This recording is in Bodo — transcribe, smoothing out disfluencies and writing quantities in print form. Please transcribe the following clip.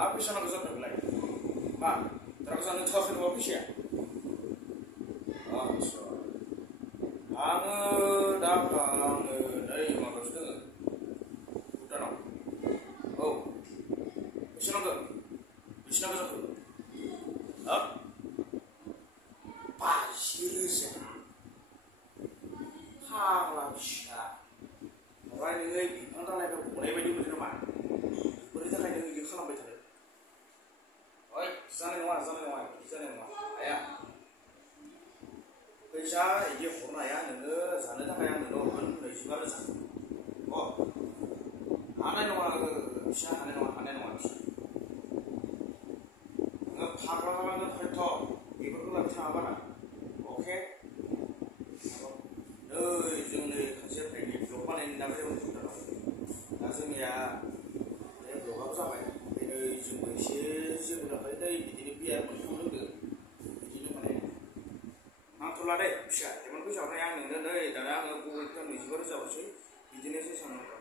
आरो फैसा नांगौ जादोंलाय मा दाराग जानो थोआखै नामा फैसाया आच्छा आङो दा आङो नै माबायावसो दोङो भुटानाव औ बेसे नांगौ जाखो हा 50,000 फाग्ला फिसा ओमफ्राय नोङो बिफां दालाइखौ गनाय बायदि मोनो नामा बोरैनि थाखाय नों बिदि खालामबाय थादों ओइ जानाय नङा बिदि जानाय नङा हाया फैसा बिदि हरनो हाया नोङो जानो थाखाय आं नोंनो हरगोन 25,000 हानाय नङा फिसा हानाय नङा फिसा नोङो फाग्ला जालांगोन हयथ' बेफोरखौ लाबो थाङाबाना अके जों नै खायसे प्राइभेट ब्लक बानायनो नागिरदों भुटानाव दा जोंनिया बे ब्लकआबो जाबाय दिनै जोंबो एसे जेबो जाबाय नै बिदिनो बियार मोनथाम लोंदो बिदिनो माने नांथ'ला दे फिसा इमान फैसा हरनाया आं नोंनो नै दाना आङो गुगोल पे 25,000 हरसै बिदिनो जों साननांगौ